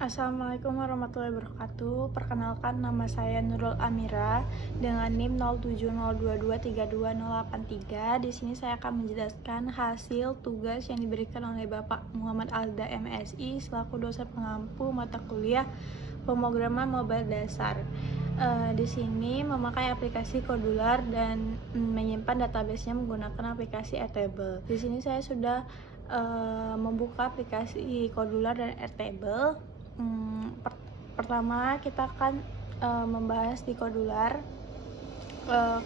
Assalamualaikum warahmatullahi wabarakatuh. Perkenalkan, nama saya Nurul Amira dengan NIM 0702232083. Di sini saya akan menjelaskan hasil tugas yang diberikan oleh Bapak Muhammad Alda MSI selaku dosen pengampu mata kuliah pemrograman mobile dasar. Di sini memakai aplikasi Kodular dan menyimpan database-nya menggunakan aplikasi Airtable. Di sini saya sudah membuka aplikasi Kodular dan Airtable. Pertama kita akan membahas di Kodular.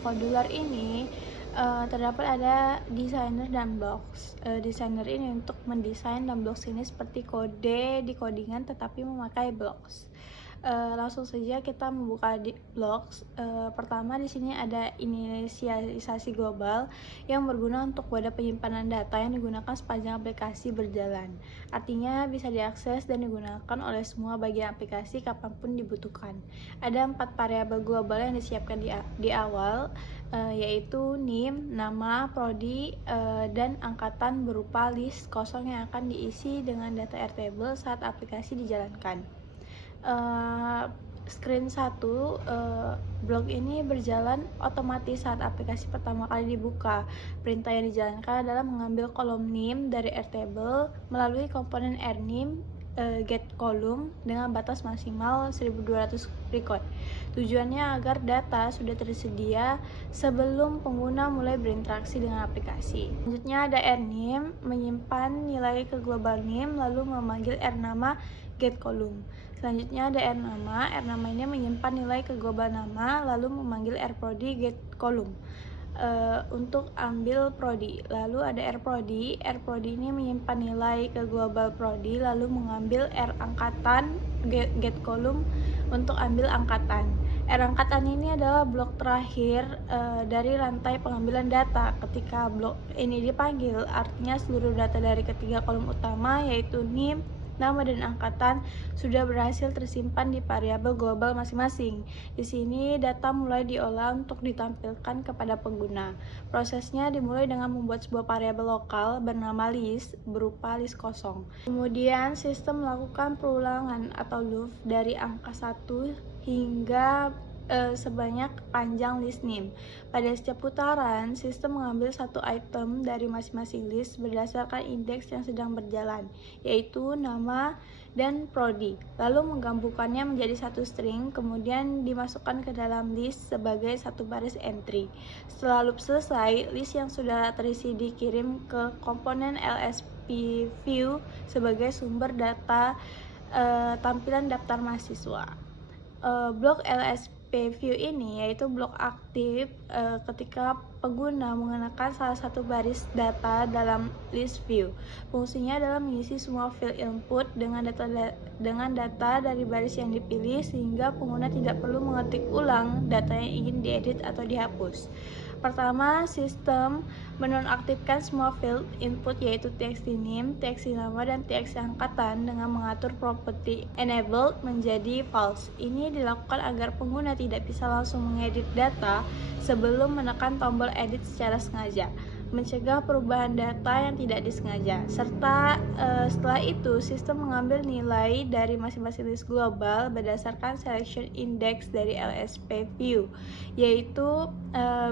Kodular ini terdapat ada desainer dan blocks. Desainer ini untuk mendesain dan blocks ini seperti kode di codingan tetapi memakai blocks. Langsung saja kita membuka di blocks. Pertama di sini ada inisialisasi global yang berguna untuk wadah penyimpanan data yang digunakan sepanjang aplikasi berjalan. Artinya bisa diakses dan digunakan oleh semua bagian aplikasi kapanpun dibutuhkan. Ada 4 variabel global yang disiapkan di awal, yaitu NIM, nama, prodi, dan angkatan berupa list kosong yang akan diisi dengan data Airtable saat aplikasi dijalankan. Screen 1 blok ini berjalan otomatis saat aplikasi pertama kali dibuka. Perintah yang dijalankan adalah mengambil kolom NIM dari Airtable melalui komponen AirNIM get column dengan batas maksimal 1200 record. Tujuannya agar data sudah tersedia sebelum pengguna mulai berinteraksi dengan aplikasi. Selanjutnya ada AirNIM, menyimpan nilai ke global NIM lalu memanggil AirNama get column. Selanjutnya ada AirNama ini menyimpan nilai ke global nama lalu memanggil AirProdi get column. Untuk ambil prodi, lalu ada AirProdi ini menyimpan nilai ke global prodi lalu mengambil R angkatan get column untuk ambil angkatan. R angkatan ini adalah blok terakhir dari rantai pengambilan data. Ketika blok ini dipanggil, artinya seluruh data dari ketiga kolom utama yaitu NIM, nama dan angkatan sudah berhasil tersimpan di variabel global masing-masing. Di sini data mulai diolah untuk ditampilkan kepada pengguna. Prosesnya dimulai dengan membuat sebuah variabel lokal bernama list berupa list kosong. Kemudian sistem melakukan perulangan atau loop dari angka 1 hingga sebanyak panjang list NIM. Pada setiap putaran, sistem mengambil satu item dari masing-masing list berdasarkan indeks yang sedang berjalan, yaitu nama dan prodi, lalu menggabungkannya menjadi satu string, kemudian dimasukkan ke dalam list sebagai satu baris entry. Setelah loop selesai, list yang sudah terisi dikirim ke komponen LSP view sebagai sumber data tampilan daftar mahasiswa. Blok LSP view ini yaitu blok aktif ketika pengguna mengenakan salah satu baris data dalam list view. Fungsinya adalah mengisi semua field input dengan data dari baris yang dipilih sehingga pengguna tidak perlu mengetik ulang data yang ingin diedit atau dihapus. Pertama, sistem menonaktifkan semua field input yaitu txt name, txt nama, dan txt angkatan dengan mengatur properti enabled menjadi false. Ini dilakukan agar pengguna tidak bisa langsung mengedit data sebelum menekan tombol edit secara sengaja, mencegah perubahan data yang tidak disengaja. Serta setelah itu sistem mengambil nilai dari masing-masing list global berdasarkan selection index dari LSP view, yaitu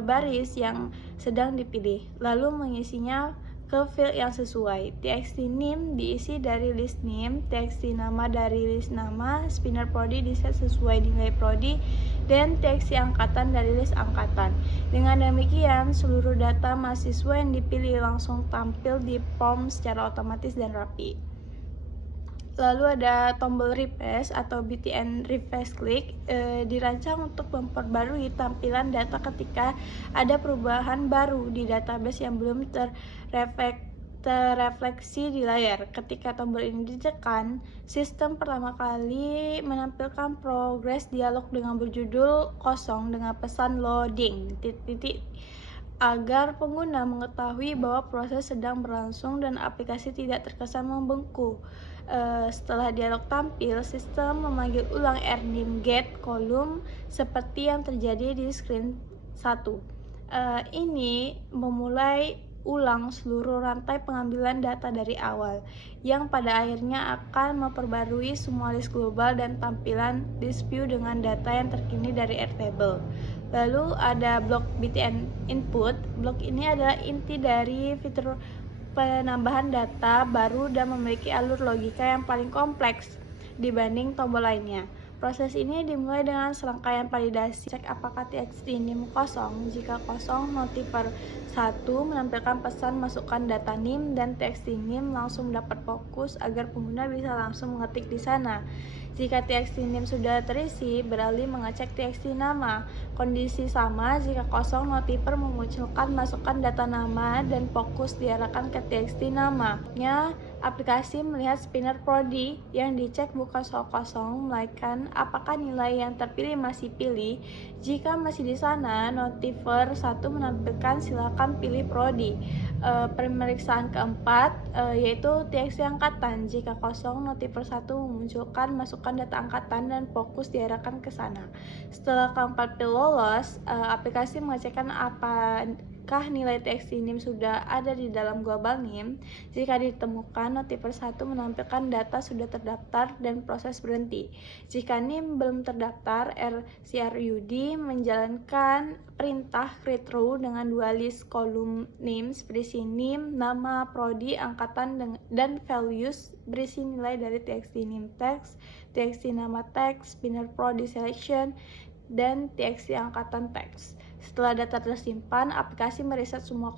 baris yang sedang dipilih, lalu mengisinya ke field yang sesuai. Txt name diisi dari list name, txt nama dari list nama, spinner prodi diset sesuai nilai prodi, dan txt angkatan dari list angkatan. Dengan demikian, seluruh data mahasiswa yang dipilih langsung tampil di form secara otomatis dan rapi. Lalu ada tombol refresh atau btn refresh click, dirancang untuk memperbarui tampilan data ketika ada perubahan baru di database yang belum terrefleksi di layar. Ketika tombol ini ditekan, sistem pertama kali menampilkan progres dialog dengan berjudul kosong dengan pesan loading agar pengguna mengetahui bahwa proses sedang berlangsung dan aplikasi tidak terkesan membengkak. Setelah dialog tampil, sistem memanggil ulang AirNIM get column seperti yang terjadi di screen 1. Ini memulai ulang seluruh rantai pengambilan data dari awal, yang pada akhirnya akan memperbarui semua list global dan tampilan list view dengan data yang terkini dari Airtable. Lalu ada blok btn input. Blok ini adalah inti dari fitur penambahan data baru dan memiliki alur logika yang paling kompleks dibanding tombol lainnya. Proses ini dimulai dengan serangkaian validasi. Cek apakah txt nim kosong. Jika kosong, notifier 1 menampilkan pesan masukkan data nim dan txt nim langsung dapat fokus agar pengguna bisa langsung mengetik di sana. Jika txt nim sudah terisi, beralih mengecek txt nama. Kondisi sama jika kosong, notifier memunculkan masukkan data nama dan fokus diarahkan ke txt nama. Aplikasi melihat spinner prodi yang dicek bukan soal kosong, melainkan apakah nilai yang terpilih masih pilih. Jika masih di sana, notifier 1 menampilkan silakan pilih prodi. Pemeriksaan keempat yaitu txt angkatan. Jika kosong, notifier 1 memunculkan masukkan data angkatan dan fokus diarahkan ke sana. Setelah keempat pilih lolos, aplikasi mengecekkan apakah nilai txt nim sudah ada di dalam global nim. Jika ditemukan, notifier 1 menampilkan data sudah terdaftar dan proses berhenti. Jika nim belum terdaftar, rcrud menjalankan perintah create row dengan dua list kolom names berisi nim, nama, prodi, angkatan, dan values berisi nilai dari txt nim text, txt nama text, spinner prodi selection, dan txt angkatan text. Setelah data tersimpan, aplikasi mereset semua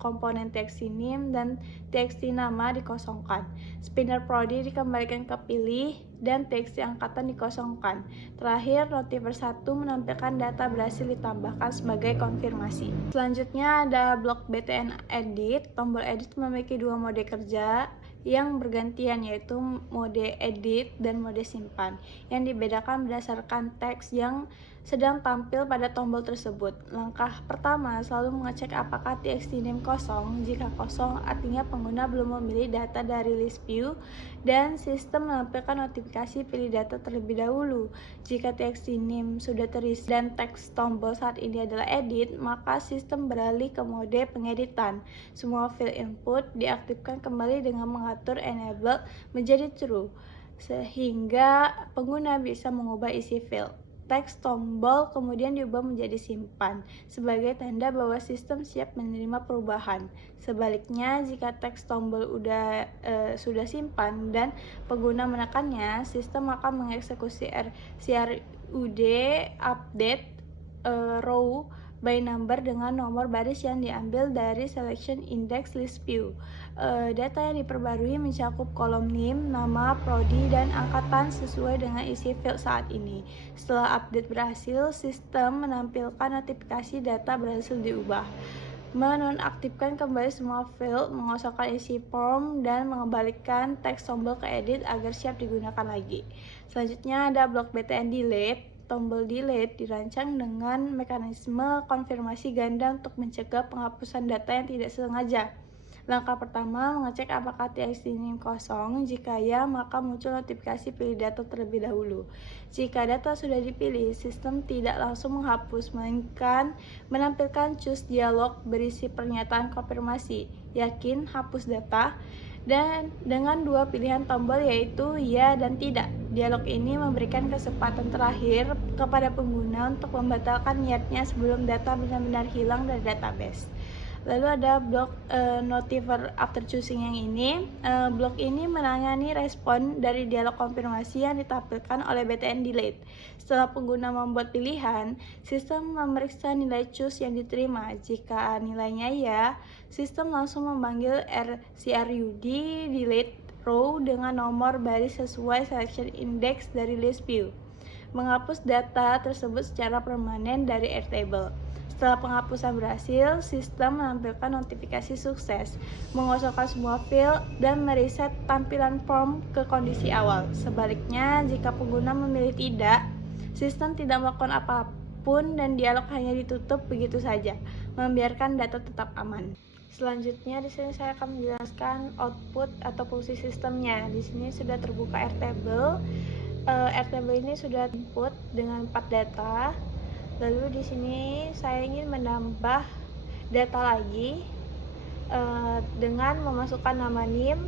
komponen txt nim dan txt nama dikosongkan. Spinner prodi dikembalikan ke pilih dan txt angkatan dikosongkan. Terakhir, notifier 1 menampilkan data berhasil ditambahkan sebagai konfirmasi. Selanjutnya ada blok btn edit. Tombol edit memiliki dua mode kerja yang bergantian, yaitu mode edit dan mode simpan, yang dibedakan berdasarkan teks yang sedang tampil pada tombol tersebut. Langkah pertama, selalu mengecek apakah txt nim kosong. Jika kosong, artinya pengguna belum memilih data dari list view dan sistem menampilkan notifikasi pilih data terlebih dahulu. Jika txt nim sudah terisi dan teks tombol saat ini adalah edit, maka sistem beralih ke mode pengeditan. Semua field input diaktifkan kembali dengan mengatur enable menjadi true, sehingga pengguna bisa mengubah isi field. Teks tombol kemudian diubah menjadi simpan sebagai tanda bahwa sistem siap menerima perubahan. Sebaliknya, jika teks tombol sudah simpan dan pengguna menekannya, sistem akan mengeksekusi rcrud update row by number dengan nomor baris yang diambil dari selection index list view. Data yang diperbarui mencakup kolom nim, nama, prodi, dan angkatan sesuai dengan isi field saat ini. Setelah update berhasil, sistem menampilkan notifikasi data berhasil diubah, menonaktifkan kembali semua field, mengosongkan isi form, dan mengembalikan teks tombol ke edit agar siap digunakan lagi. Selanjutnya ada blok btn delete. Tombol delete dirancang dengan mekanisme konfirmasi ganda untuk mencegah penghapusan data yang tidak sengaja. Langkah pertama, mengecek apakah txt nim kosong. Jika ya, maka muncul notifikasi pilih data terlebih dahulu. Jika data sudah dipilih, sistem tidak langsung menghapus, melainkan menampilkan choose dialog berisi pernyataan konfirmasi, yakin hapus data, dan dengan dua pilihan tombol yaitu ya dan tidak. Dialog ini memberikan kesempatan terakhir kepada pengguna untuk membatalkan niatnya sebelum data benar-benar hilang dari database. Lalu ada blok notifier after choosing yang ini. Blok ini menangani respon dari dialog konfirmasi yang ditampilkan oleh btn delete. Setelah pengguna membuat pilihan, sistem memeriksa nilai choose yang diterima. Jika nilainya ya, sistem langsung memanggil rcrud delete row dengan nomor baris sesuai selection index dari list view, menghapus data tersebut secara permanen dari Airtable. Setelah penghapusan berhasil, sistem menampilkan notifikasi sukses, mengosongkan semua field, dan mereset tampilan form ke kondisi awal. Sebaliknya, jika pengguna memilih tidak, sistem tidak melakukan apapun dan dialog hanya ditutup begitu saja, membiarkan data tetap aman. Selanjutnya di sini saya akan menjelaskan output atau fungsi sistemnya. Di sini sudah terbuka Airtable. Airtable ini sudah input dengan 4 data. Lalu di sini saya ingin menambah data lagi. dengan memasukkan nama NIM,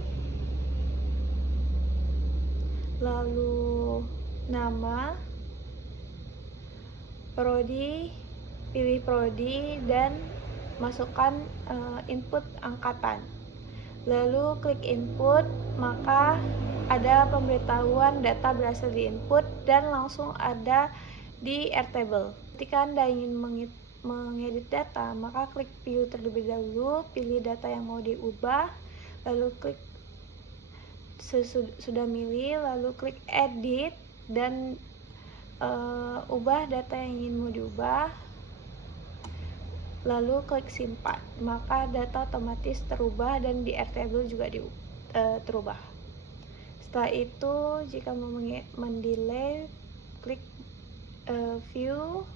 lalu nama, prodi, pilih prodi, dan masukkan input angkatan. Lalu klik input, maka ada pemberitahuan data berhasil diinput dan langsung ada di Airtable. Ketika Anda ingin mengedit data, maka klik view terlebih dahulu, pilih data yang mau diubah, lalu klik sudah milih, lalu klik edit dan ubah data yang ingin mau diubah, lalu klik simpan, maka data otomatis terubah dan di Airtable juga terubah. Setelah itu, jika mau mendelete, klik view,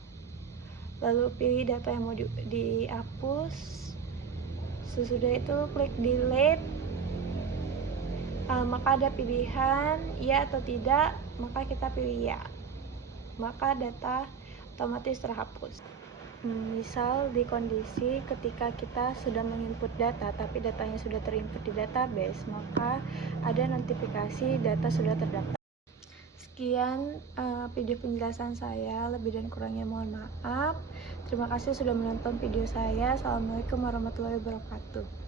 lalu pilih data yang mau dihapus. Sesudah itu klik delete, maka ada pilihan ya atau tidak, maka kita pilih ya, maka data otomatis terhapus. Misal di kondisi ketika kita sudah menginput data tapi datanya sudah terinput di database, maka ada notifikasi data sudah terdaftar. Sekian video penjelasan saya, lebih dan kurangnya mohon maaf. Terima kasih sudah menonton video saya. Assalamualaikum warahmatullahi wabarakatuh.